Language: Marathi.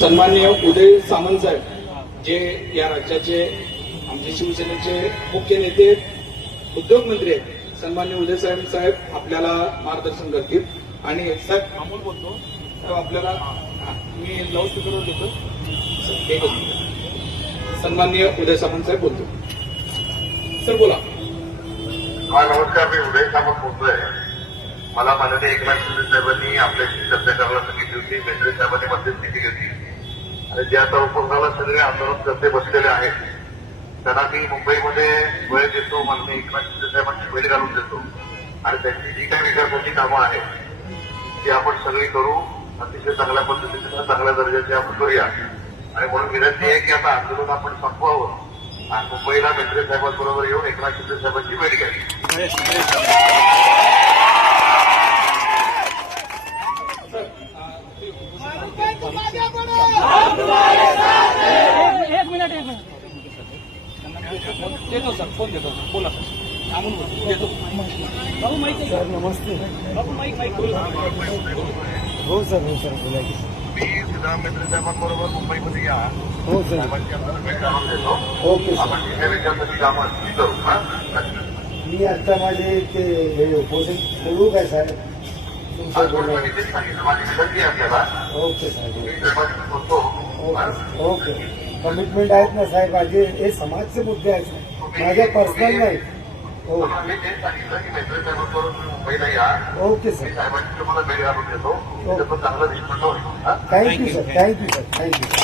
सन्माननीय उदय सामंत साहेब जे या राज्याचे आमचे शिवसेनेचे मुख्य नेते उद्योगमंत्री आहेत, सन्माननीय उदय साहेब आपल्याला मार्गदर्शन करतील. आणि साहेब अमोल बोलतो तर आपल्याला मी लाऊडस्पीकरवर देतो. एकच मिनिट. सन्माननीय उदय सामंत साहेब बोलतो. सर बोला. नमस्कार, मी उदय सामंत बोलतोय. मला माननीय एकनाथ शिंदे साहेबांनी आपल्याशी चर्चा करायला सांगितली होती. मेंढरे साहेबांनी मध्यस्थी घेतली आणि ज्या चौपसाला सगळे आंदोलनकर्ते बसलेले आहेत त्यांना मी मुंबईमध्ये वेळ देतो. माननीय एकनाथ शिंदे साहेबांची भेट घालून देतो आणि त्यांची जी काही विकासाची कामं आहेत ती आपण सगळी करू. अतिशय चांगल्या पद्धतीने चांगल्या दर्जाची आपण करूया. आणि म्हणून विनंती आहे की आता आंदोलन आपण संपवावं आणि मुंबईला मेंढरे साहेबांबरोबर येऊन एकनाथ शिंदे साहेबांची भेट घ्यावी. एक मिनिट देतो सर, फोन देतो. बोला सर. देतो बाबू माईक. सर नमस्ते. बाबू माईक हो सर बोला की. मी सिद्धराम मेंढरे साहेबांबरोबर मुंबईमध्ये या. हो सर. साहेबांची आपल्याला भेट घालून देतो. Okay sir. आपण जिल्ह्या विकासाची कामं असतील करू. मी आता माझे ते ओपोजिट करू काय साहेब तुमचं बोला. माझी विनंती आहे आपल्याला. ओके साहेब. मी साहेबांशी बोलतो. ओके कमिटमेंट आहेत ना साहेब. माझे हे समाजचे मुद्दे आहेत, माझ्या पर्सनल नाही. हो मी ते सांगितलं की मेंढरे साहेबांबरोबर तुम्ही मुंबईला या. ओके मी सर. साहेबांची तुम्हाला भेट घालून देतो. त्याचं चांगलं रिस्पॉन्स होईल. Thank you sir. थँक्यू.